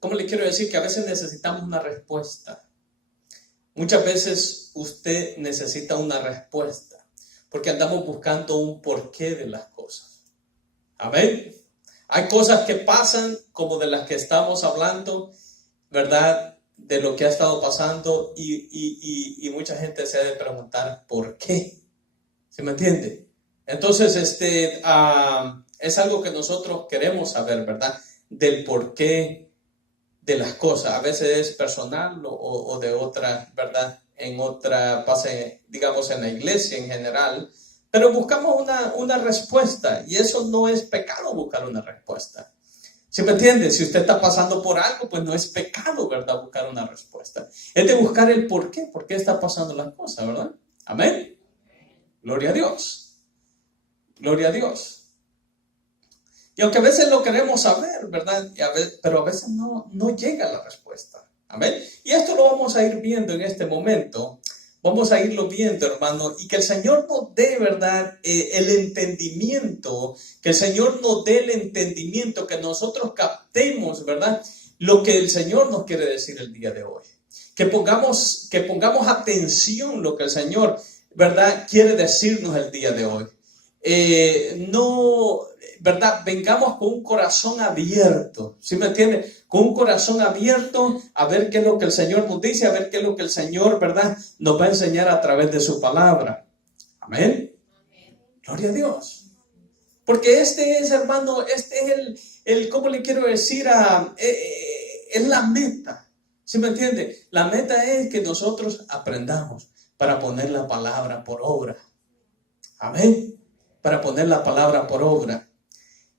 ¿cómo le quiero decir? Que a veces necesitamos una respuesta. Muchas veces usted necesita una respuesta porque andamos buscando un porqué de las cosas. Amén. Hay cosas que pasan como de las que estamos hablando, ¿verdad? De lo que ha estado pasando y mucha gente se ha de preguntar ¿por qué? ¿Sí me entiende? Entonces, es algo que nosotros queremos saber, ¿verdad? Del porqué de las cosas. A veces es personal o de otra, ¿verdad? En otra base, digamos, en la iglesia en general. Pero buscamos una respuesta y eso no es pecado buscar una respuesta. ¿Sí me entiende? Si usted está pasando por algo, pues no es pecado, ¿verdad? Buscar una respuesta. Es de buscar el por qué está pasando las cosas, ¿verdad? Amén. Gloria a Dios. Gloria a Dios. Y aunque a veces lo queremos saber, ¿verdad? Pero a veces no llega la respuesta. Amén. Y esto lo vamos a ir viendo en este momento. Vamos a irlo viendo, hermano, y que el Señor nos dé, ¿verdad? El entendimiento, que el Señor nos dé el entendimiento, que nosotros captemos, ¿verdad? Lo que el Señor nos quiere decir el día de hoy. Que pongamos atención lo que el Señor, ¿verdad? Quiere decirnos el día de hoy. ¿Verdad? Vengamos con un corazón abierto, ¿sí me entiende? Con un corazón abierto a ver qué es lo que el Señor nos dice, a ver qué es lo que el Señor, ¿verdad? Nos va a enseñar a través de su palabra. Amén. Gloria a Dios. Porque hermano, es ¿cómo le quiero decir? Es la meta, ¿sí me entiende? La meta es que nosotros aprendamos para poner la palabra por obra. Amén. Para poner la palabra por obra.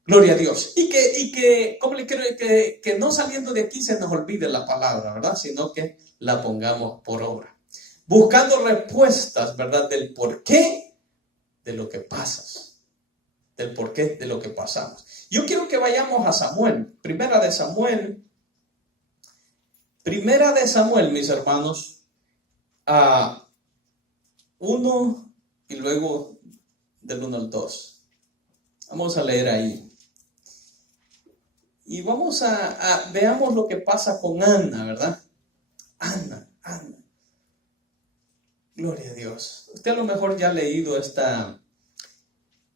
Gloria a Dios. Y que ¿cómo le quiero decir? Que no saliendo de aquí se nos olvide la palabra, ¿verdad? Sino que la pongamos por obra. Buscando respuestas, ¿verdad? Del porqué de lo que pasas. Del porqué de lo que pasamos. Yo quiero que vayamos a Samuel. Primera de Samuel, mis hermanos, a 1 y luego del 1 al 2. Vamos a leer ahí. Y vamos veamos lo que pasa con Ana, ¿verdad? Ana. Gloria a Dios. Usted a lo mejor ya ha leído esta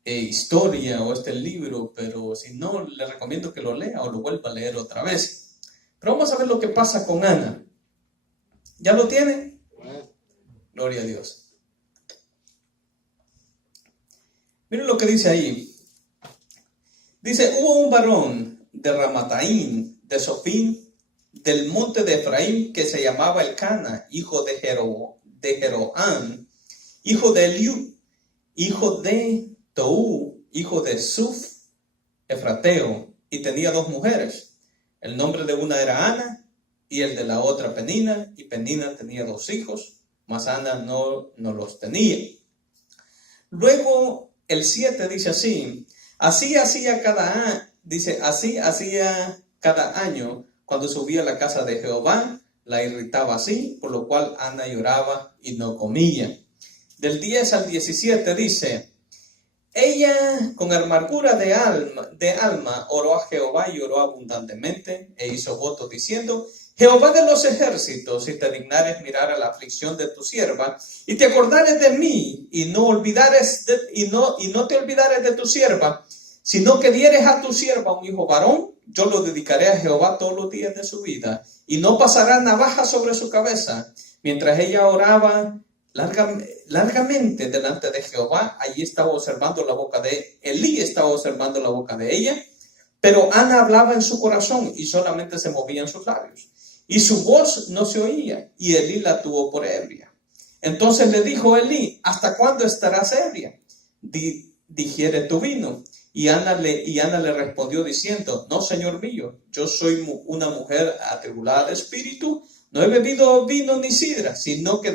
historia o este libro, pero si no, le recomiendo que lo lea o lo vuelva a leer otra vez. Pero vamos a ver lo que pasa con Ana. ¿Ya lo tiene? Gloria a Dios. Miren lo que dice ahí. Dice, hubo un varón de Ramataim, de Sofín, del monte de Efraín, que se llamaba Elcana, hijo de Jeroham, hijo de Eliú, hijo de Tou, hijo de Suf, Efrateo, y tenía 2 mujeres. El nombre de una era Ana, y el de la otra Penina, y Penina tenía 2 hijos, mas Ana no los tenía. Luego, el 7 dice así, así hacía cada año cuando subía a la casa de Jehová, la irritaba así, por lo cual Ana lloraba y no comía. Del 10 al 17 dice, ella con amargura de alma oró a Jehová y oró abundantemente e hizo voto diciendo, Jehová de los ejércitos, si te dignares mirar a la aflicción de tu sierva y te acordares de mí y no te olvidares de tu sierva, sino que dieres a tu sierva un hijo varón, yo lo dedicaré a Jehová todos los días de su vida y no pasará navaja sobre su cabeza. Mientras ella oraba largamente delante de Jehová, allí estaba observando la boca de Elí, estaba observando la boca de ella, pero Ana hablaba en su corazón y solamente se movían sus labios. Y su voz no se oía, y Elí la tuvo por ebria. Entonces le dijo Elí, ¿hasta cuándo estarás ebria? Digiere tu vino. Y Ana le respondió diciendo, no, Señor mío, yo soy una mujer atribulada de espíritu, no he bebido vino ni sidra, sino que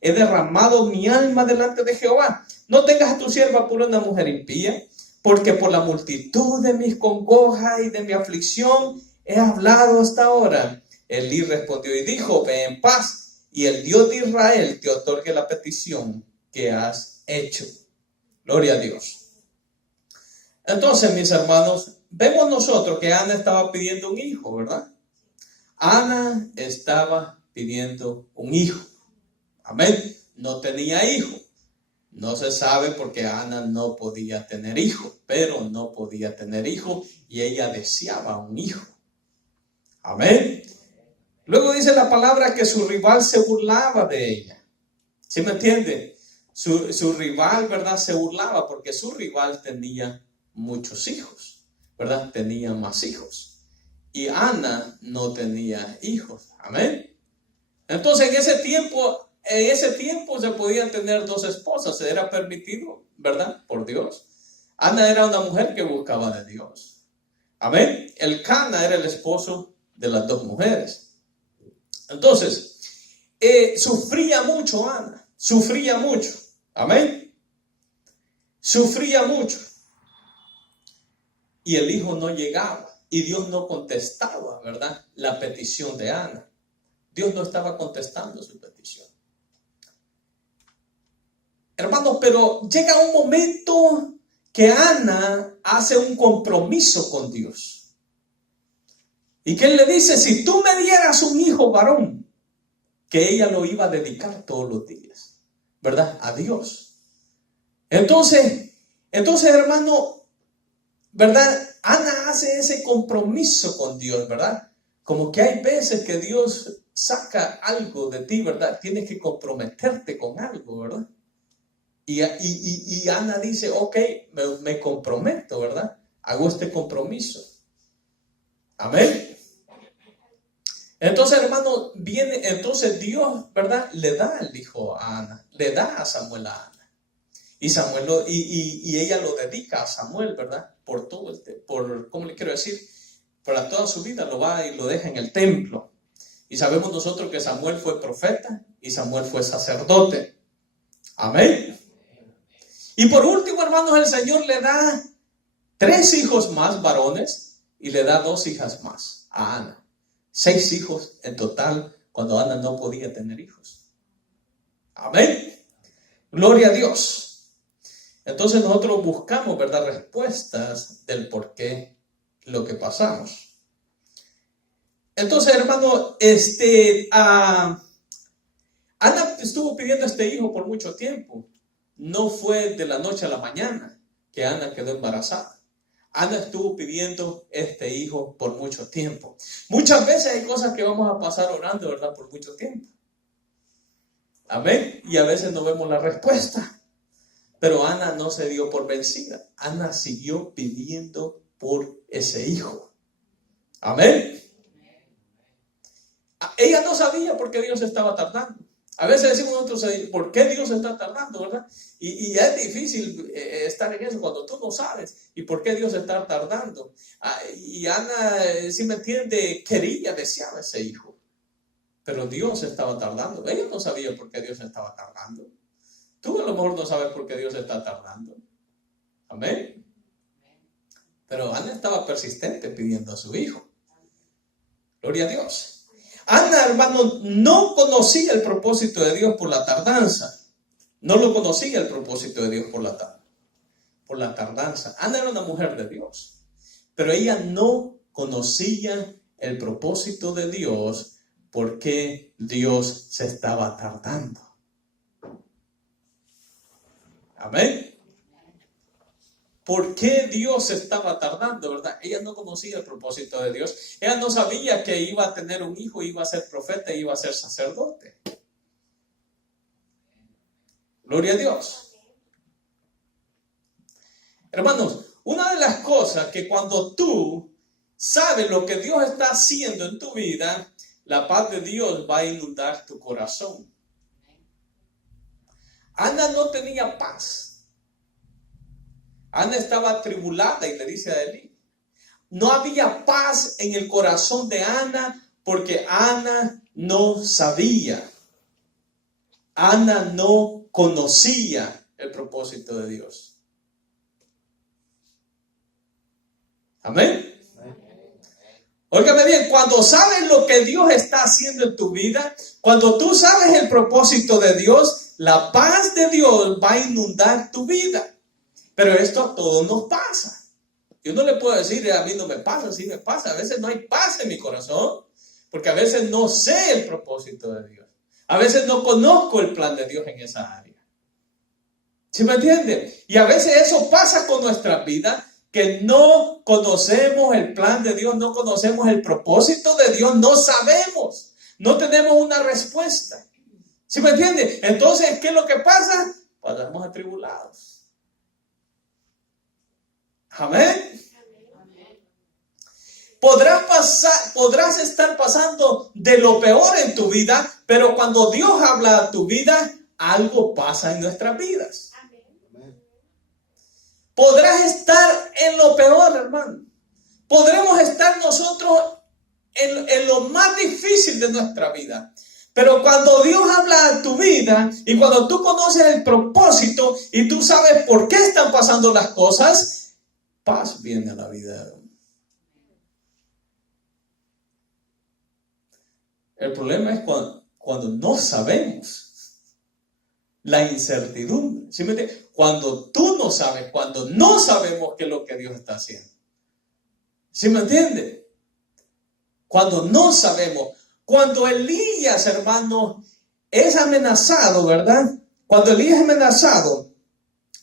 he derramado mi alma delante de Jehová. No tengas a tu sierva por una mujer impía, porque por la multitud de mis congojas y de mi aflicción he hablado hasta ahora. Elí respondió y dijo, ve en paz, y el Dios de Israel te otorgue la petición que has hecho. Gloria a Dios. Entonces, mis hermanos, vemos nosotros que Ana estaba pidiendo un hijo, ¿verdad? Ana estaba pidiendo un hijo. Amén. No tenía hijo. No se sabe porque Ana no podía tener hijo, pero no podía tener hijo y ella deseaba un hijo. Amén. Luego dice la palabra que su rival se burlaba de ella. ¿Sí me entiende? Su rival, ¿verdad? Se burlaba porque su rival tenía muchos hijos, ¿verdad? Tenía más hijos. Y Ana no tenía hijos. Amén. Entonces en ese tiempo se podían tener dos esposas, se era permitido, ¿verdad? Por Dios. Ana era una mujer que buscaba de Dios. Amén. Elcana era el esposo de las dos mujeres. Entonces, sufría mucho Ana, sufría mucho. Amén. Sufría mucho. Y el hijo no llegaba y Dios no contestaba, ¿verdad? La petición de Ana. Dios no estaba contestando su petición. Hermanos, pero llega un momento que Ana hace un compromiso con Dios. Y que él le dice, si tú me dieras un hijo varón, que ella lo iba a dedicar todos los días, ¿verdad? A Dios. Entonces, hermano, ¿verdad? Ana hace ese compromiso con Dios, ¿verdad? Como que hay veces que Dios saca algo de ti, ¿verdad? Tienes que comprometerte con algo, ¿verdad? Y Ana dice, ok, me comprometo, ¿verdad? Hago este compromiso. Amén. Entonces, hermano, entonces Dios, ¿verdad? Le da el hijo a Ana, le da a Samuel a Ana. Y Samuel y ella lo dedica a Samuel, ¿verdad? Por todo ¿cómo le quiero decir? Para toda su vida lo va y lo deja en el templo. Y sabemos nosotros que Samuel fue profeta y Samuel fue sacerdote. Amén. Y por último, hermanos, el Señor le da 3 hijos más varones y le da 2 hijas más a Ana. 6 hijos en total cuando Ana no podía tener hijos. Amén. Gloria a Dios. Entonces nosotros buscamos, ¿verdad?, respuestas del por qué lo que pasamos. Entonces, hermano, Ana estuvo pidiendo este hijo por mucho tiempo. No fue de la noche a la mañana que Ana quedó embarazada. Ana estuvo pidiendo este hijo por mucho tiempo. Muchas veces hay cosas que vamos a pasar orando, ¿verdad?, por mucho tiempo. Amén. Y a veces no vemos la respuesta. Pero Ana no se dio por vencida. Ana siguió pidiendo por ese hijo. Amén. Ella no sabía por qué Dios estaba tardando. A veces decimos nosotros, ¿por qué Dios está tardando, verdad? Y es difícil estar en eso cuando tú no sabes. ¿Y por qué Dios está tardando? Y Ana, si me entiende, deseaba ese hijo. Pero Dios estaba tardando. Ella no sabía por qué Dios estaba tardando. Tú a lo mejor no sabes por qué Dios está tardando. Amén. Pero Ana estaba persistente pidiendo a su hijo. Gloria a Dios. Ana, hermano, no conocía el propósito de Dios por la tardanza. No lo conocía el propósito de Dios por la tardanza. Ana era una mujer de Dios. Pero ella no conocía el propósito de Dios porque Dios se estaba tardando. Amén. ¿Por qué Dios estaba tardando, verdad? Ella no conocía el propósito de Dios. Ella no sabía que iba a tener un hijo, iba a ser profeta, iba a ser sacerdote. Gloria a Dios. Hermanos, una de las cosas que cuando tú sabes lo que Dios está haciendo en tu vida, la paz de Dios va a inundar tu corazón. Ana no tenía paz. Ana estaba atribulada y le dice a Elí. No había paz en el corazón de Ana porque Ana no sabía. Ana no conocía el propósito de Dios. Amén. Óigame bien, cuando sabes lo que Dios está haciendo en tu vida, cuando tú sabes el propósito de Dios, la paz de Dios va a inundar tu vida. Pero esto a todos nos pasa. Yo no le puedo decir, a mí no me pasa, sí me pasa. A veces no hay paz en mi corazón, porque a veces no sé el propósito de Dios. A veces no conozco el plan de Dios en esa área. ¿Sí me entiende? Y a veces eso pasa con nuestra vida, que no conocemos el plan de Dios, no conocemos el propósito de Dios, no sabemos, no tenemos una respuesta. ¿Sí me entiende? Entonces, ¿qué es lo que pasa? Pasamos atribulados. Amén. Podrás estar pasando de lo peor en tu vida, pero cuando Dios habla a tu vida, algo pasa en nuestras vidas. Podrás estar en lo peor, hermano. Podremos estar nosotros en lo más difícil de nuestra vida. Pero cuando Dios habla a tu vida y cuando tú conoces el propósito y tú sabes por qué están pasando las cosas, paz viene a la vida. El problema es cuando no sabemos. La incertidumbre. ¿Sí me entiendes? Cuando tú no sabes, cuando no sabemos qué es lo que Dios está haciendo. ¿Sí me entiende? Cuando no sabemos. Cuando Elías, hermano, es amenazado, ¿verdad? Cuando Elías es amenazado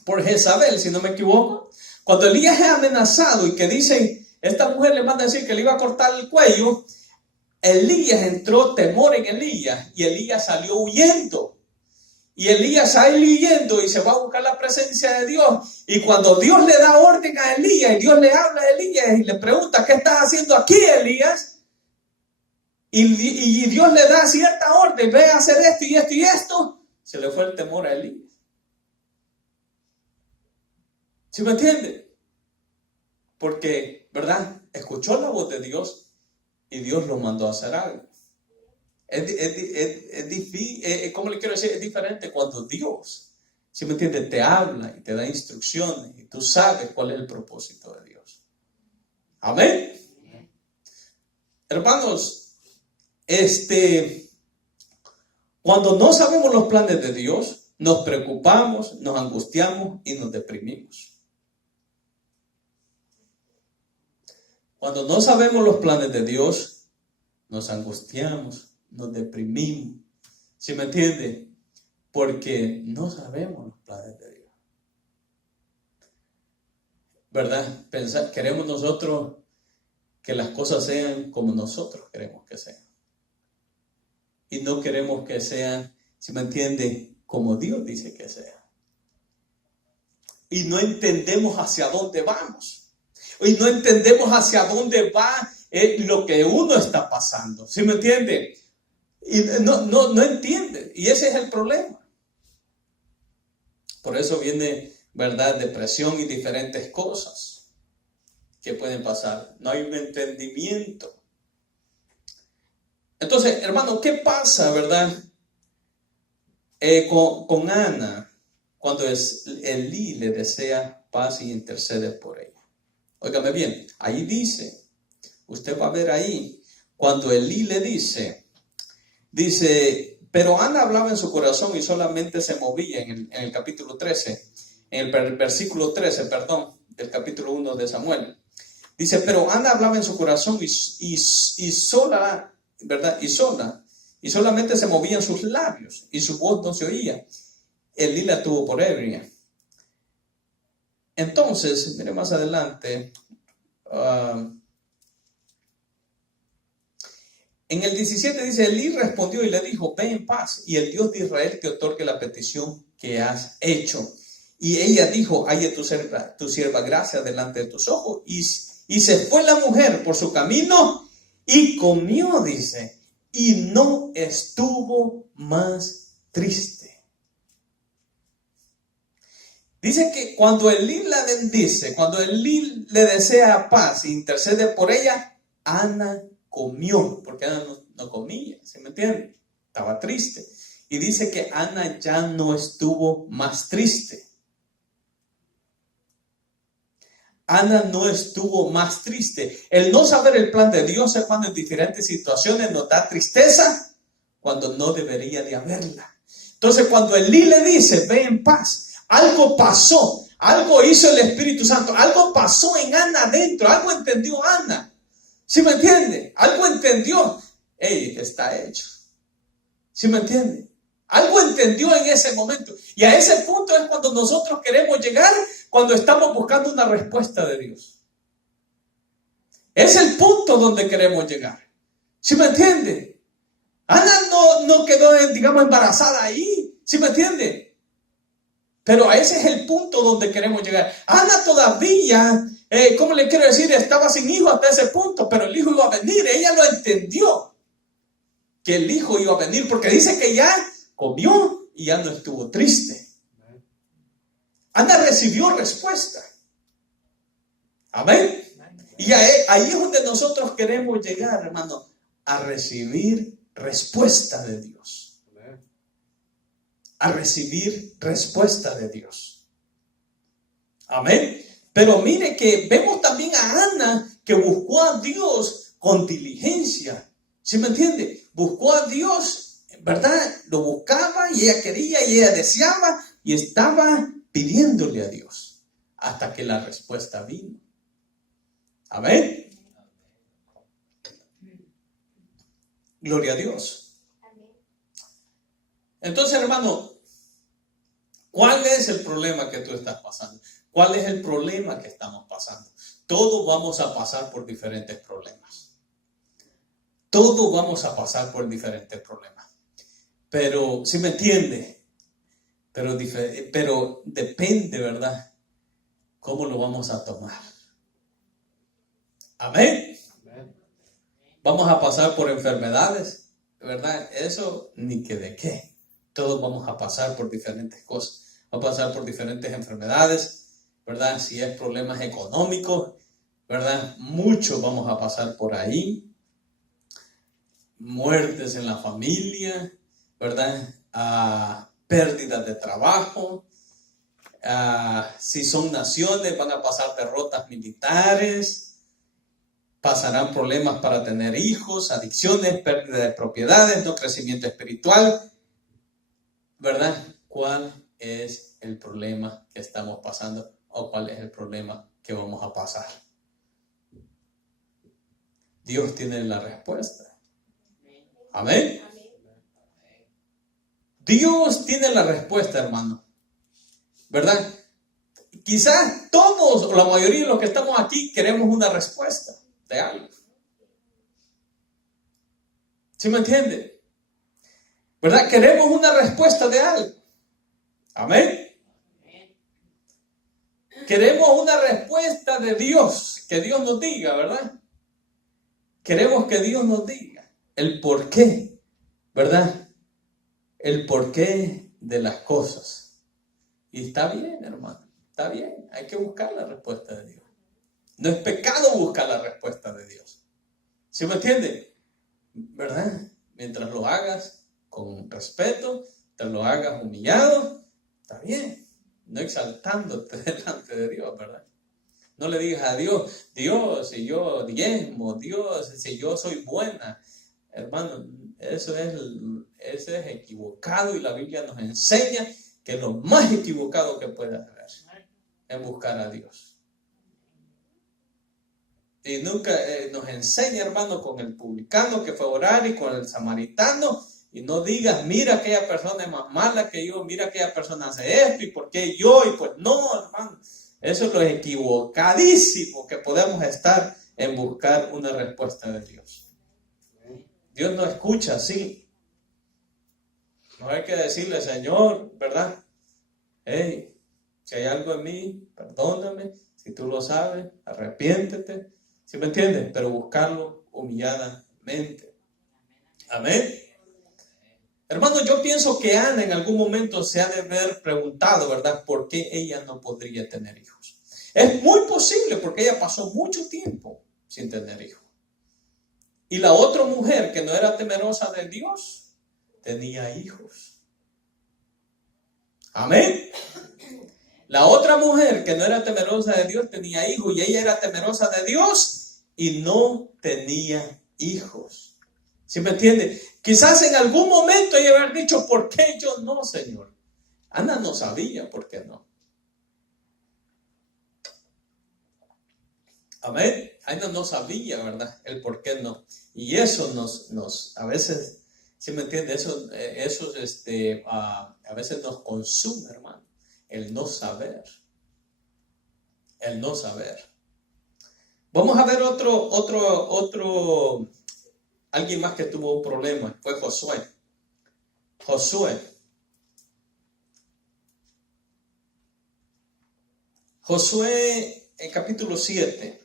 por Jezabel, si no me equivoco. Cuando Elías es amenazado y que dicen, esta mujer le manda a decir que le iba a cortar el cuello, Elías entró temor en Elías y Elías salió huyendo. Y Elías sale huyendo y se va a buscar la presencia de Dios. Y cuando Dios le da orden a Elías y Dios le habla a Elías y le pregunta, ¿qué estás haciendo aquí, Elías? Y Dios le da cierta orden, ve a hacer esto y esto y esto. Se le fue el temor a Elías. ¿Sí me entiende? Porque, ¿verdad? Escuchó la voz de Dios y Dios lo mandó a hacer algo. Es difícil, ¿cómo le quiero decir? Es diferente cuando Dios, ¿sí me entiende? Te habla y te da instrucciones y tú sabes cuál es el propósito de Dios. Amén. Hermanos, cuando no sabemos los planes de Dios, nos preocupamos, nos angustiamos y nos deprimimos. Cuando no sabemos los planes de Dios, nos angustiamos, nos deprimimos. ¿Sí me entiende? Porque no sabemos los planes de Dios. ¿Verdad? Queremos nosotros que las cosas sean como nosotros queremos que sean. Y no queremos que sean, ¿sí me entiende? Como Dios dice que sea. Y no entendemos hacia dónde vamos. Y no entendemos hacia dónde va lo que uno está pasando. ¿Sí me entiende? Y no entiende. Y ese es el problema. Por eso viene, ¿verdad? Depresión y diferentes cosas que pueden pasar. No hay un entendimiento. Entonces, hermano, ¿qué pasa, verdad? Con Ana, cuando Elí le desea paz y intercede por ella. Óigame bien, ahí dice, usted va a ver ahí, cuando Elí le dice, pero Ana hablaba en su corazón y solamente se movía en el capítulo 13, en el versículo 13, perdón, del capítulo 1 de Samuel. Dice, pero Ana hablaba en su corazón y sola, ¿verdad? Y solamente se movían sus labios y su voz no se oía. Elí la tuvo por ebria. Entonces, mire más adelante, en el 17 dice, Elí respondió y le dijo, ve en paz, y el Dios de Israel te otorgue la petición que has hecho. Y ella dijo, haya tu sierva gracia delante de tus ojos. Y se fue la mujer por su camino y comió, dice, y no estuvo más triste. Dice que cuando Elí la bendice, cuando Elí le desea paz e intercede por ella, Ana comió, porque Ana no comía, ¿se me entiende? Estaba triste. Y dice que Ana ya no estuvo más triste. Ana no estuvo más triste. El no saber el plan de Dios, hermano, en diferentes situaciones nos da tristeza cuando no debería de haberla. Entonces, cuando Elí le dice, ve en paz, algo pasó, Algo hizo el Espíritu Santo, algo pasó en Ana adentro, algo entendió Ana. ¿Sí me entiende? Algo entendió. Ey, está hecho. ¿Sí me entiende? Algo entendió en ese momento. Y a ese punto es cuando nosotros queremos llegar, cuando estamos buscando una respuesta de Dios. Es el punto donde queremos llegar. ¿Sí me entiende? Ana no quedó, digamos, embarazada ahí. ¿Sí me entiende? Pero ese es el punto donde queremos llegar. Ana todavía, ¿cómo le quiero decir? Estaba sin hijo hasta ese punto, pero el hijo iba a venir. Ella lo entendió, que el hijo iba a venir, porque dice que ya comió y ya no estuvo triste. Ana recibió respuesta. Amén. Y ahí es donde nosotros queremos llegar, hermano, a recibir respuesta de Dios. A recibir respuesta de Dios. Amén. Pero mire que vemos también a Ana que buscó a Dios con diligencia. ¿Sí me entiende? Buscó a Dios, ¿verdad? Lo buscaba y ella quería y ella deseaba y estaba pidiéndole a Dios hasta que la respuesta vino. Amén. Gloria a Dios. Entonces, hermano, ¿cuál es el problema que tú estás pasando? ¿Cuál es el problema que estamos pasando? Todos vamos a pasar por diferentes problemas. Todos vamos a pasar por diferentes problemas. Pero, ¿sí me entiende? Pero depende, ¿verdad? ¿Cómo lo vamos a tomar? Amén. Vamos a pasar por enfermedades, ¿verdad? Eso ni que de qué. Todos vamos a pasar por diferentes cosas. Vamos a pasar por diferentes enfermedades, ¿verdad? Si es problemas económicos, ¿verdad? Muchos vamos a pasar por ahí. Muertes en la familia, ¿verdad? Pérdidas de trabajo. Si son naciones, van a pasar derrotas militares. Pasarán problemas para tener hijos, adicciones, pérdida de propiedades, no crecimiento espiritual. ¿Verdad? ¿Cuál es el problema que estamos pasando o cuál es el problema que vamos a pasar? Dios tiene la respuesta. Amén. Dios tiene la respuesta, hermano. ¿Verdad? Quizás todos o la mayoría de los que estamos aquí queremos una respuesta de algo. ¿Sí me entiende? ¿Verdad? Queremos una respuesta de algo. Amén. Queremos una respuesta de Dios. Que Dios nos diga, ¿verdad? Queremos que Dios nos diga el porqué, ¿verdad? El porqué de las cosas. Y está bien, hermano. Está bien. Hay que buscar la respuesta de Dios. No es pecado buscar la respuesta de Dios. ¿Sí me entiende? ¿Verdad? Mientras lo hagas con respeto, te lo hagas humillado, está bien, no exaltándote delante de Dios, ¿verdad? No le digas a Dios, Dios, si yo diezmo, Dios, si yo soy buena. Hermano, eso es equivocado y la Biblia nos enseña que lo más equivocado que puede haber es buscar a Dios. Y nunca nos enseña, hermano, con el publicano que fue a orar y con el samaritano. Y no digas, mira, aquella persona es más mala que yo, mira, aquella persona hace esto, y por qué yo, y pues no, hermano. Eso es lo equivocadísimo que podemos estar en buscar una respuesta de Dios. Dios no escucha así. No hay que decirle, Señor, ¿verdad? Hey, si hay algo en mí, perdóname. Si tú lo sabes, arrepiéntete. ¿Sí me entiendes? Pero buscarlo humilladamente. Amén. Hermano, yo pienso que Ana en algún momento se ha de haber preguntado, ¿verdad?, por qué ella no podría tener hijos. Es muy posible porque ella pasó mucho tiempo sin tener hijos. Y la otra mujer que no era temerosa de Dios, tenía hijos. Amén. La otra mujer que no era temerosa de Dios tenía hijos y ella era temerosa de Dios y no tenía hijos. ¿Sí me entiende? Quizás en algún momento ella haber dicho, ¿por qué yo no, Señor? Ana no sabía por qué no. Amén. Ahí no sabía, ¿verdad? El por qué no. Y eso a veces, ¿sí me entiende? Eso a veces nos consume, hermano. El no saber. El no saber. Vamos a ver alguien más que tuvo un problema. Fue Josué. Josué, en capítulo 7.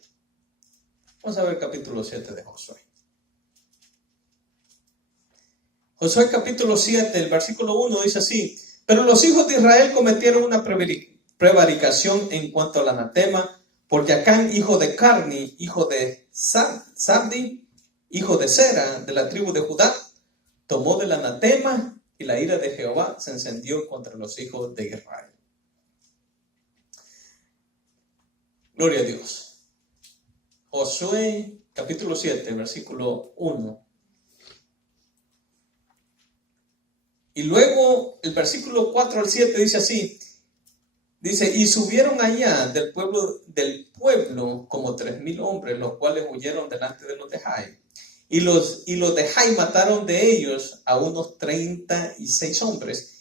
Vamos a ver el capítulo 7 de Josué. Josué capítulo 7, el versículo 1 dice así: pero los hijos de Israel cometieron una prevaricación en cuanto al anatema, porque Acán, hijo de Carni, hijo de Sabdi, hijo de Sera, de la tribu de Judá, tomó del anatema, y la ira de Jehová se encendió contra los hijos de Israel. Gloria a Dios. Josué capítulo 7, versículo 1. Y luego el versículo 4 al 7 dice así. Dice, y subieron allá del pueblo como 3,000 hombres, los cuales huyeron delante de los de Jai. Y los de Jai mataron de ellos a unos 36 hombres.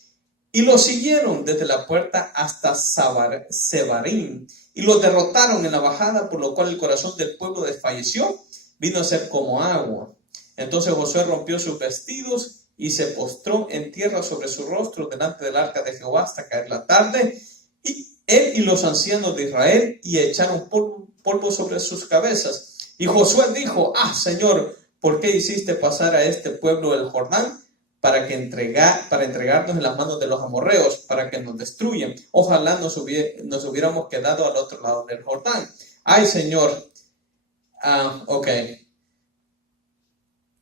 Y los siguieron desde la puerta hasta Sebarim. Y los derrotaron en la bajada, por lo cual el corazón del pueblo desfalleció, vino a ser como agua. Entonces Josué rompió sus vestidos y se postró en tierra sobre su rostro delante del arca de Jehová hasta caer la tarde. Y él y los ancianos de Israel, y echaron polvo sobre sus cabezas. Y Josué dijo, Señor, ¿por qué hiciste pasar a este pueblo el Jordán? Para entregarnos en las manos de los amorreos, para que nos destruyan. Ojalá nos hubiéramos quedado al otro lado del Jordán. Ay, Señor. Ok.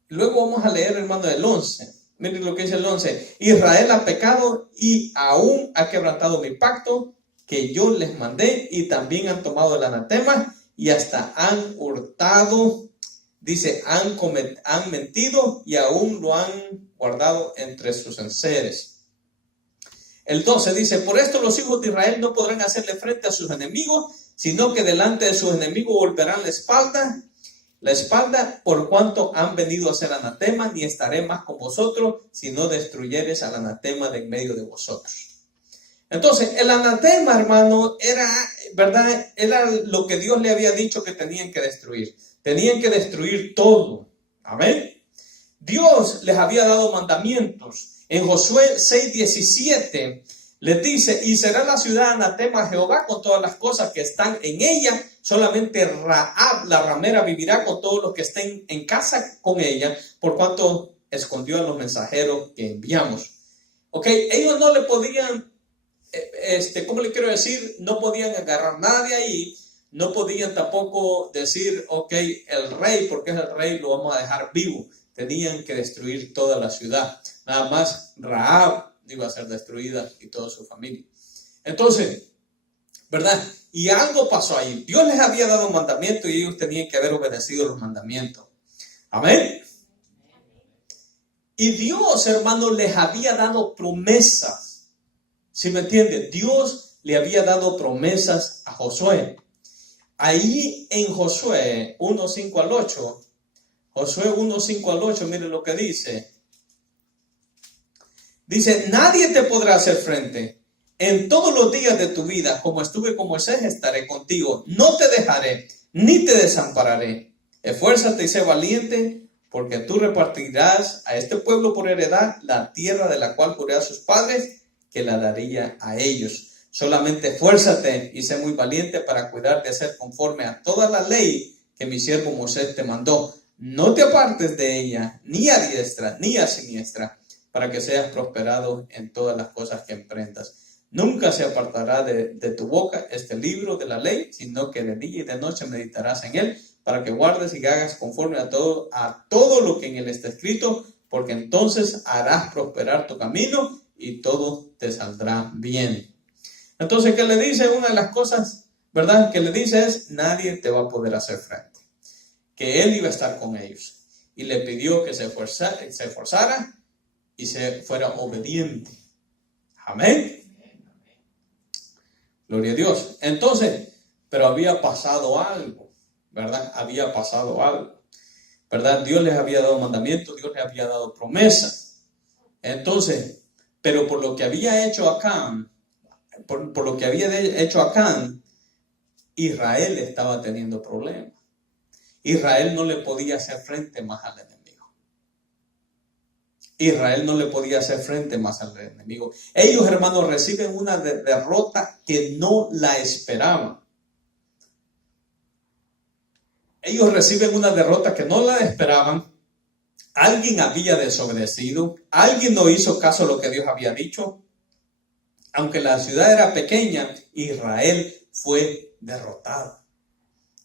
Luego vamos a leer, hermano, el 11. Miren lo que dice el 11. Israel ha pecado y aún ha quebrantado mi pacto que yo les mandé, y también han tomado el anatema y hasta han hurtado. Dice, han mentido y aún lo han guardado entre sus enseres. El 12 dice, por esto los hijos de Israel no podrán hacerle frente a sus enemigos, sino que delante de sus enemigos volverán la espalda, por cuanto han venido a ser anatema, ni estaré más con vosotros, si no destruyeres al anatema de en medio de vosotros. Entonces, el anatema, hermano, era lo que Dios le había dicho que tenían que destruir. Tenían que destruir todo. Amén. Dios les había dado mandamientos. En Josué 6:17 les dice, y será la ciudad anatema a Jehová con todas las cosas que están en ella. Solamente Rahab, la ramera, vivirá con todos los que estén en casa con ella, por cuanto escondió a los mensajeros que enviamos. Ok, ellos no le podían, ¿cómo le quiero decir? No podían agarrar nada de ahí. No podían tampoco decir, ok, el rey, porque es el rey, lo vamos a dejar vivo. Tenían que destruir toda la ciudad. Nada más Rahab iba a ser destruida y toda su familia. Entonces, ¿verdad? Y algo pasó ahí. Dios les había dado un mandamiento y ellos tenían que haber obedecido los mandamientos. Amén. Y Dios, hermano, les había dado promesas. ¿Sí me entiende? Dios le había dado promesas a Josué. Ahí en Josué 1:5 al 8, Josué 1:5 al 8, mire lo que dice. Dice, nadie te podrá hacer frente. En todos los días de tu vida, como estuve con Moisés, estaré contigo. No te dejaré, ni te desampararé. Esfuérzate y sé valiente, porque tú repartirás a este pueblo por heredad la tierra de la cual juré a sus padres, que la daría a ellos. Solamente esfuérzate y sé muy valiente para cuidar de hacer conforme a toda la ley que mi siervo Moisés te mandó. No te apartes de ella, ni a diestra, ni a siniestra, para que seas prosperado en todas las cosas que emprendas. Nunca se apartará de tu boca este libro de la ley, sino que de día y de noche meditarás en él, para que guardes y hagas conforme a todo lo que en él está escrito, porque entonces harás prosperar tu camino y todo te saldrá bien. Entonces, ¿qué le dice? Una de las cosas, ¿verdad?, que le dice es, nadie te va a poder hacer frente. Que él iba a estar con ellos. Y le pidió que se esforzara y se fuera obediente. Amén. Gloria a Dios. Entonces, pero había pasado algo. ¿verdad? Había pasado algo, ¿verdad? Dios les había dado mandamientos, Dios les había dado promesas. Entonces, pero por lo que había hecho Acán, por lo que había hecho Acán, Israel estaba teniendo problemas. Israel no le podía hacer frente más al enemigo. Israel no le podía hacer frente más al enemigo. Ellos, hermanos, reciben una derrota que no la esperaban. Ellos reciben una derrota que no la esperaban. Alguien había desobedecido. Alguien no hizo caso a lo que Dios había dicho. Aunque la ciudad era pequeña, Israel fue derrotado.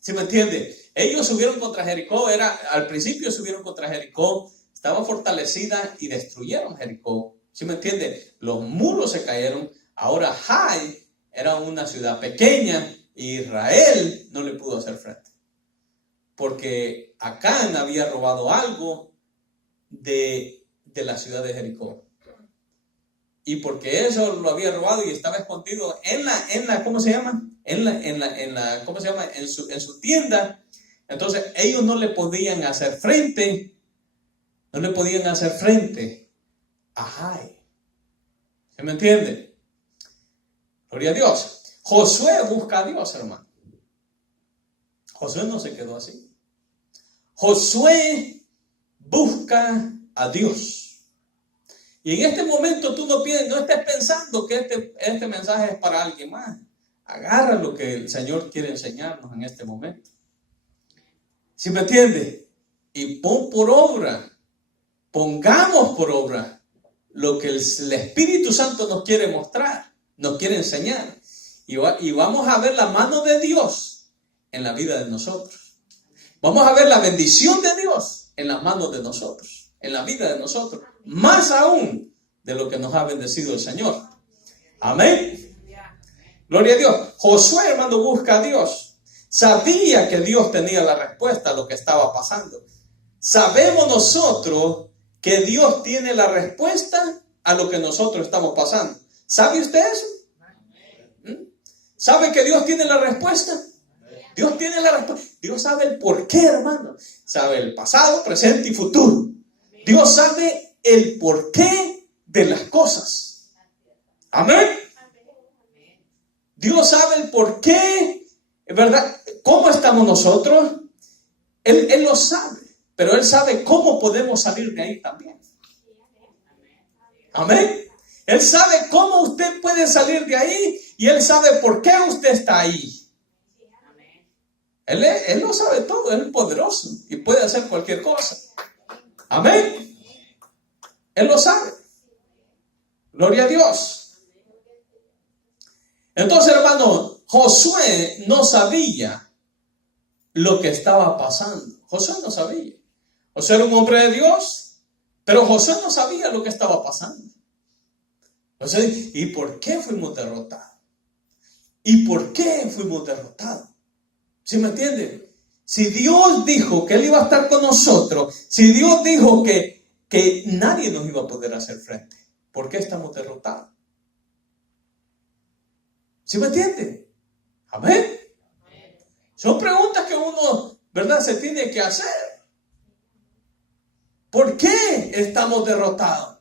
¿Sí me entiende? Ellos subieron contra Jericó. Al principio subieron contra Jericó. Estaba fortalecida y destruyeron Jericó. ¿Sí me entiende? Los muros se cayeron. Ahora Jai era una ciudad pequeña y Israel no le pudo hacer frente. Porque Acán había robado algo de la ciudad de Jericó. Y porque eso lo había robado y estaba escondido en la ¿cómo se llama? ¿Cómo se llama? En su tienda. Entonces ellos no le podían hacer frente. No le podían hacer frente a Jai. ¿Se me entiende? Gloria a Dios. Josué busca a Dios, hermano. Josué no se quedó así. Josué busca a Dios. Y en este momento tú no estés pensando que este mensaje es para alguien más. Agarra lo que el Señor quiere enseñarnos en este momento. ¿Sí me entiende? Y pongamos por obra lo que el Espíritu Santo nos quiere mostrar, nos quiere enseñar. Y vamos a ver la mano de Dios en la vida de nosotros. Vamos a ver la bendición de Dios en las manos de nosotros, en la vida de nosotros. Más aún de lo que nos ha bendecido el Señor. Amén. Gloria a Dios. Josué, hermano, busca a Dios. Sabía que Dios tenía la respuesta a lo que estaba pasando. Sabemos nosotros que Dios tiene la respuesta a lo que nosotros estamos pasando. ¿Sabe usted eso? ¿Sabe que Dios tiene la respuesta? Dios tiene la respuesta. Dios sabe el porqué, hermano. Sabe el pasado, presente y futuro. Dios sabe el porqué de las cosas. Amén. Dios sabe el porqué, ¿verdad? ¿Cómo estamos nosotros? Él lo sabe. Pero Él sabe cómo podemos salir de ahí también. Amén. Él sabe cómo usted puede salir de ahí y Él sabe por qué usted está ahí. Él lo sabe todo, Él es poderoso y puede hacer cualquier cosa. Amén. Él lo sabe. Gloria a Dios. Entonces, hermano, Josué no sabía lo que estaba pasando. Josué no sabía. Josué era un hombre de Dios, pero Josué no sabía lo que estaba pasando. Josué, ¿y por qué fuimos derrotados? ¿Y por qué fuimos derrotados? ¿Sí me entienden? Si Dios dijo que Él iba a estar con nosotros, si Dios dijo que nadie nos iba a poder hacer frente, ¿por qué estamos derrotados? ¿Sí me entienden? Amén. Son preguntas que uno, ¿verdad?, se tiene que hacer. ¿Por qué estamos derrotados?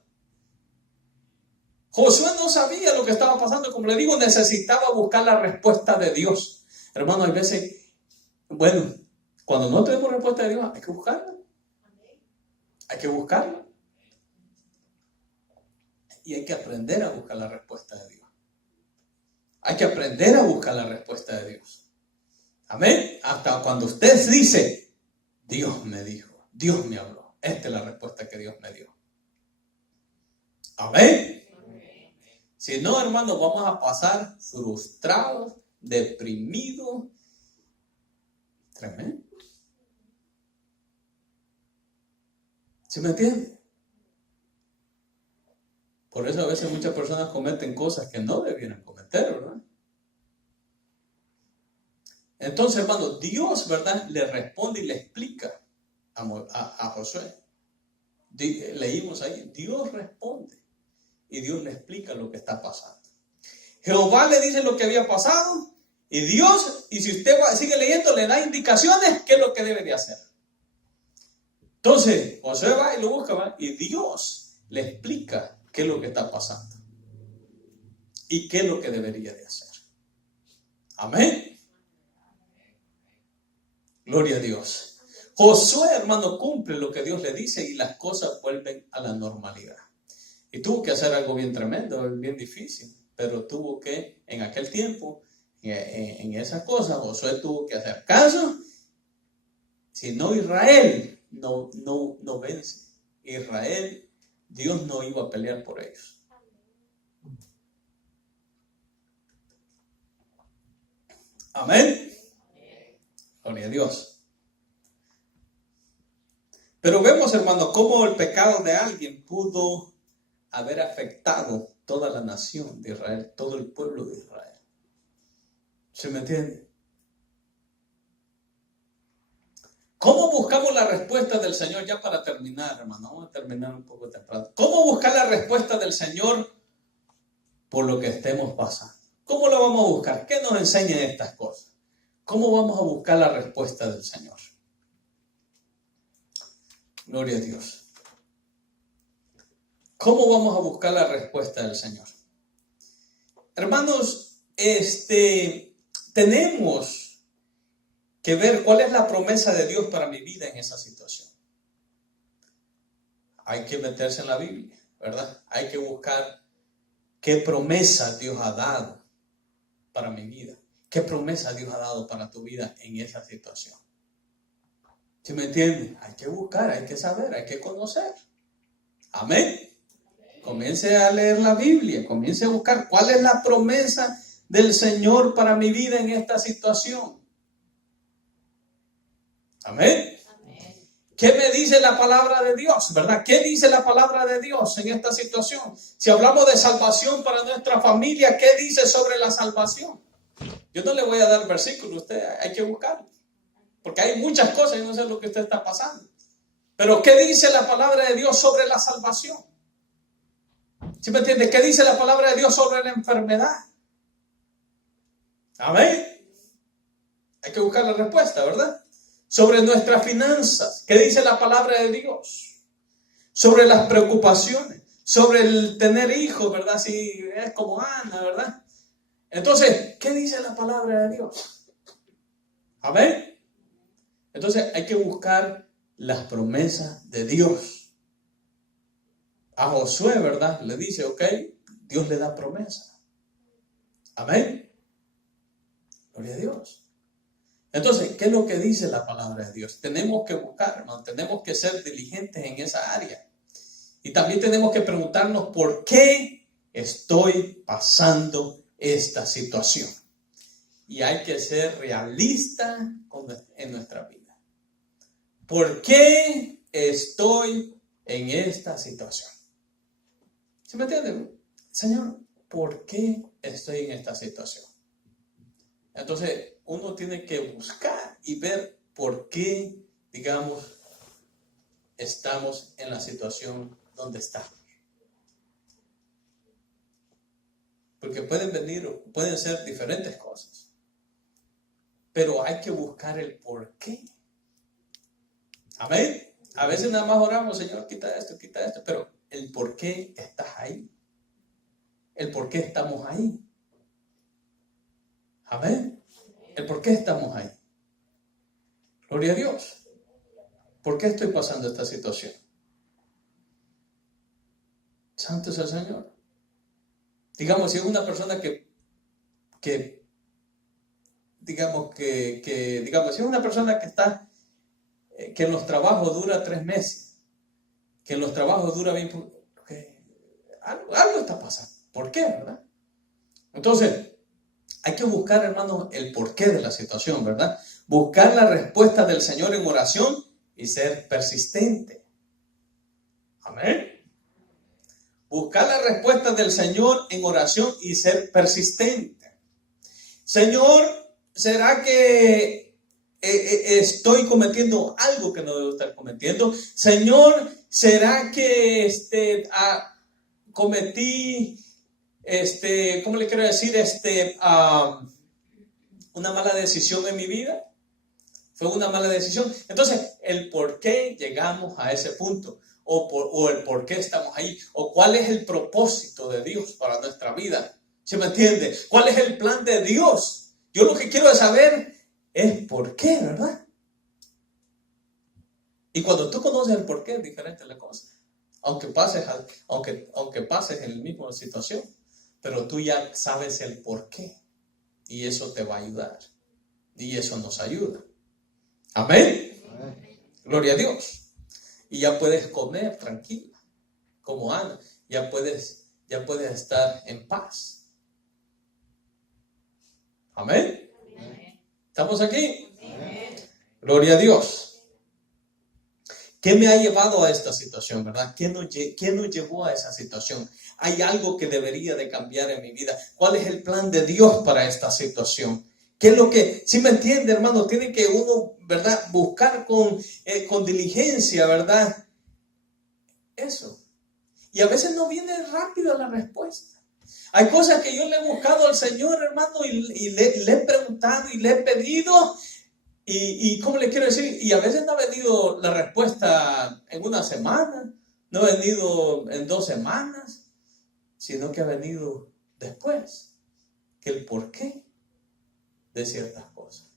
Josué no sabía lo que estaba pasando. Como le digo, necesitaba buscar la respuesta de Dios. Hermano, hay veces, bueno, cuando no tenemos respuesta de Dios, hay que buscarla. Hay que buscarla. Y hay que aprender a buscar la respuesta de Dios. Hay que aprender a buscar la respuesta de Dios. Amén. Hasta cuando usted dice, Dios me dijo, Dios me habló. Esta es la respuesta que Dios me dio. Amén. Si no, hermanos, vamos a pasar frustrados, deprimidos. Tremendo. ¿Sí me entiende? Por eso a veces muchas personas cometen cosas que no debieran cometer, ¿verdad? Entonces, hermano, Dios, ¿verdad?, le responde y le explica a Josué. Leímos ahí, Dios responde y Dios le explica lo que está pasando. Jehová le dice lo que había pasado y Y Dios, y si usted sigue leyendo, le da indicaciones qué es lo que debe de hacer. Entonces, Josué va y lo busca, ¿va? Y Dios le explica qué es lo que está pasando y qué es lo que debería de hacer. Amén. Gloria a Dios. Josué, hermano, cumple lo que Dios le dice y las cosas vuelven a la normalidad. Y tuvo que hacer algo bien tremendo, bien difícil, pero tuvo que, en aquel tiempo, en esas cosas, Josué tuvo que hacer caso. Si no, Israel no vence. Israel, Dios no iba a pelear por ellos. Amén. Gloria a Dios. Pero vemos, hermano, cómo el pecado de alguien pudo haber afectado toda la nación de Israel, todo el pueblo de Israel. ¿Se me entiende? ¿Cómo buscamos la respuesta del Señor? Ya para terminar, hermano, vamos a terminar un poco temprano. ¿Cómo buscar la respuesta del Señor por lo que estemos pasando? ¿Cómo lo vamos a buscar? ¿Qué nos enseñan estas cosas? ¿Cómo vamos a buscar la respuesta del Señor? Gloria a Dios. ¿Cómo vamos a buscar la respuesta del Señor? Hermanos, tenemos que ver cuál es la promesa de Dios para mi vida en esa situación. Hay que meterse en la Biblia, ¿verdad? Hay que buscar qué promesa Dios ha dado para mi vida. ¿Qué promesa Dios ha dado para tu vida en esa situación? ¿Sí me entienden? Hay que buscar, hay que saber, hay que conocer. Amén. Comience a leer la Biblia, comience a buscar cuál es la promesa del Señor para mi vida en esta situación. Amén. ¿Qué me dice la palabra de Dios? ¿Verdad? ¿Qué dice la palabra de Dios en esta situación? Si hablamos de salvación para nuestra familia, ¿qué dice sobre la salvación? Yo no le voy a dar versículo, usted hay que buscarlo. Porque hay muchas cosas y no sé lo que usted está pasando. Pero ¿qué dice la palabra de Dios sobre la salvación? ¿Sí me entiende? ¿Qué dice la palabra de Dios sobre la enfermedad? Amén. Hay que buscar la respuesta, ¿verdad? Sobre nuestras finanzas. ¿Qué dice la palabra de Dios? Sobre las preocupaciones. Sobre el tener hijos, ¿verdad? Si es como Ana, ¿verdad? Entonces, ¿qué dice la palabra de Dios? Amén. Entonces hay que buscar las promesas de Dios. A Josué, ¿verdad? Le dice, ok, Dios le da promesa. Amén. Gloria a Dios. Entonces, ¿qué es lo que dice la palabra de Dios? Tenemos que buscar, hermano, tenemos que ser diligentes en esa área. Y también tenemos que preguntarnos por qué estoy pasando esta situación. Y hay que ser realistas en nuestra vida. ¿Por qué estoy en esta situación? ¿Sí me entienden? Señor, ¿por qué estoy en esta situación? Entonces, uno tiene que buscar y ver por qué, digamos, estamos en la situación donde estamos. Porque pueden ser diferentes cosas. Pero hay que buscar el por qué. Amén. A veces nada más oramos, Señor, quita esto, pero el por qué estás ahí. El por qué estamos ahí. Amén. El por qué estamos ahí. Gloria a Dios. ¿Por qué estoy pasando esta situación? Santo es el Señor. Digamos, si es una persona digamos, si es una persona que está, que en los trabajos dura 3 meses, que en los trabajos dura 20, algo está pasando. ¿Por qué, verdad? Entonces, hay que buscar, hermano, el porqué de la situación, ¿verdad? Buscar la respuesta del Señor en oración y ser persistente. Amén. Buscar la respuesta del Señor en oración y ser persistente. Señor, ¿será que estoy cometiendo algo que no debo estar cometiendo? Señor, ¿será que cometí, ¿cómo le quiero decir? una mala decisión en mi vida? ¿Fue una mala decisión? Entonces, el por qué llegamos a ese punto, o el por qué estamos ahí, o cuál es el propósito de Dios para nuestra vida. ¿Se me entiende? ¿Cuál es el plan de Dios? Yo lo que quiero saber es por qué, ¿verdad? Y cuando tú conoces el por qué, es diferente la cosa. Aunque pases en la misma situación, pero tú ya sabes el por qué. Y eso te va a ayudar. Y eso nos ayuda. Amén. Gloria a Dios. Y ya puedes comer tranquila, como Ana. Ya puedes estar en paz. Amén. ¿Estamos aquí? Gloria a Dios. ¿Qué me ha llevado a esta situación, verdad? ¿Qué nos llevó a esa situación? Hay algo que debería de cambiar en mi vida. ¿Cuál es el plan de Dios para esta situación? ¿Qué es lo que, si me entiende, hermano, tiene que uno, verdad, buscar con diligencia, verdad? Eso. Y a veces no viene rápido la respuesta. Hay cosas que yo le he buscado al Señor, hermano, y le he preguntado y le he pedido. Y ¿cómo le quiero decir? Y a veces no ha venido la respuesta en una semana, no ha venido en 2 semanas, sino que ha venido después, que el porqué de ciertas cosas.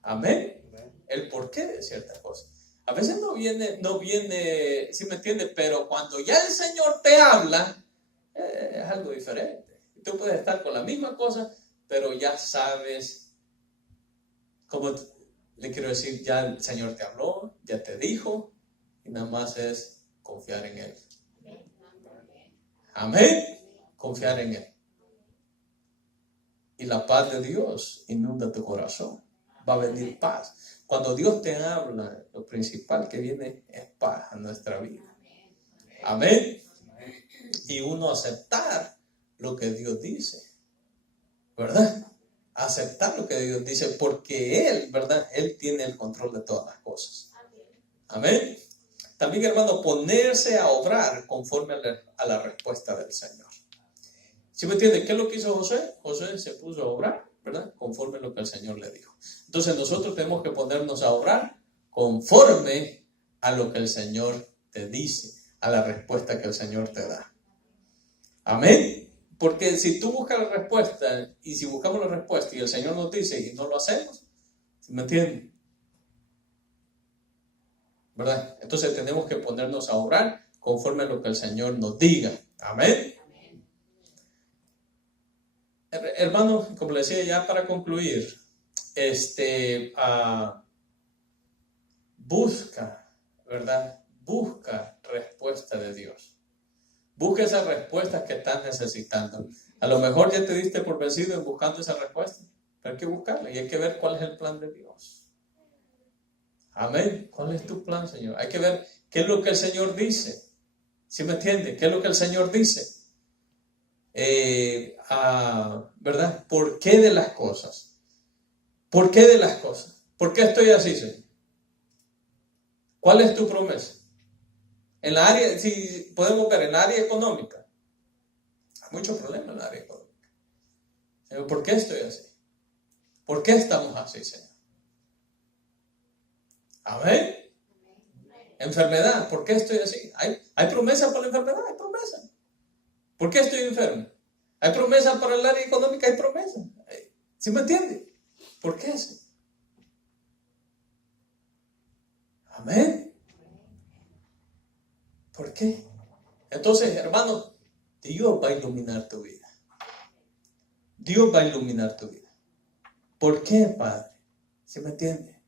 Amén. El porqué de ciertas cosas. A veces no viene, ¿sí me entiende? Pero cuando ya el Señor te habla, es algo diferente. Tú puedes estar con la misma cosa, pero ya sabes. Como le quiero decir, ya el Señor te habló, ya te dijo, y nada más es confiar en Él. Amén. Confiar en Él. Y la paz de Dios inunda tu corazón. Va a venir paz. Cuando Dios te habla, lo principal que viene es paz a nuestra vida. Amén. Y uno aceptar lo que Dios dice. ¿Verdad? Aceptar lo que Dios dice, porque Él, ¿verdad? Él tiene el control de todas las cosas. Amén. También, hermano, ponerse a obrar conforme a la respuesta del Señor. ¿Sí me entiende? ¿Qué es lo que hizo José? José se puso a obrar, ¿verdad? Conforme a lo que el Señor le dijo. Entonces nosotros tenemos que ponernos a obrar conforme a lo que el Señor te dice, a la respuesta que el Señor te da. Amén. Porque si tú buscas la respuesta, y si buscamos la respuesta y el Señor nos dice y no lo hacemos, ¿me entienden? ¿Verdad? Entonces tenemos que ponernos a orar conforme a lo que el Señor nos diga. Amén. Hermano, como le decía ya para concluir, busca, ¿verdad? Busca respuesta de Dios. Busca esas respuestas que estás necesitando. A lo mejor ya te diste por vencido en buscando esa respuesta, pero hay que buscarla y hay que ver cuál es el plan de Dios. Amén. ¿Cuál es tu plan, Señor? Hay que ver qué es lo que el Señor dice. ¿Sí me entiende? ¿Qué es lo que el Señor dice? ¿Verdad? ¿Por qué de las cosas? ¿Por qué de las cosas? ¿Por qué estoy así, Señor? ¿Cuál es tu promesa? En la área, si podemos ver, en la área económica, hay muchos problemas en la área económica. Señor, ¿por qué estoy así? ¿Por qué estamos así, Señor? Amén. Enfermedad, ¿por qué estoy así? ¿Hay promesa para la enfermedad? Hay promesa. ¿Por qué estoy enfermo? ¿Hay promesa para el área económica? Hay promesa. ¿Sí me entiende? ¿Por qué así? Amén. ¿Por qué? Entonces, hermano, Dios va a iluminar tu vida. Dios va a iluminar tu vida. ¿Por qué, Padre? ¿Sí me entiende?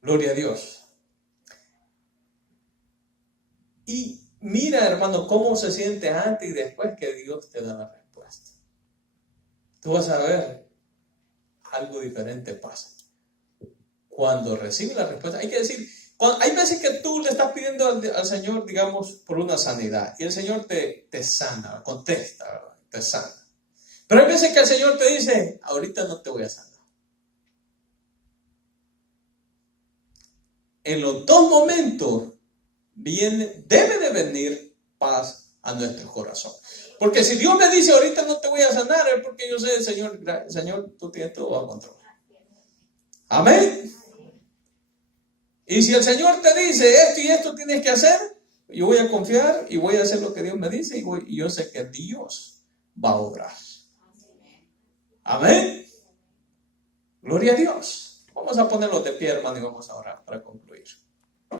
Gloria a Dios. Y mira, hermano, cómo se siente antes y después que Dios te da la respuesta. Tú vas a ver, algo diferente pasa. Cuando recibe la respuesta, hay que decir, hay veces que tú le estás pidiendo al Señor, digamos, por una sanidad, y el Señor te sana, contesta, ¿verdad? Te sana. Pero hay veces que el Señor te dice, ahorita no te voy a sanar. En los dos momentos debe de venir paz a nuestro corazón. Porque si Dios me dice ahorita no te voy a sanar, es porque yo sé, Señor, tú tienes todo bajo control. Amén. Y si el Señor te dice esto y esto tienes que hacer, yo voy a confiar y voy a hacer lo que Dios me dice y yo sé que Dios va a obrar. Amén. Gloria a Dios. Vamos a ponerlos de pie, hermano, y vamos a orar para concluir.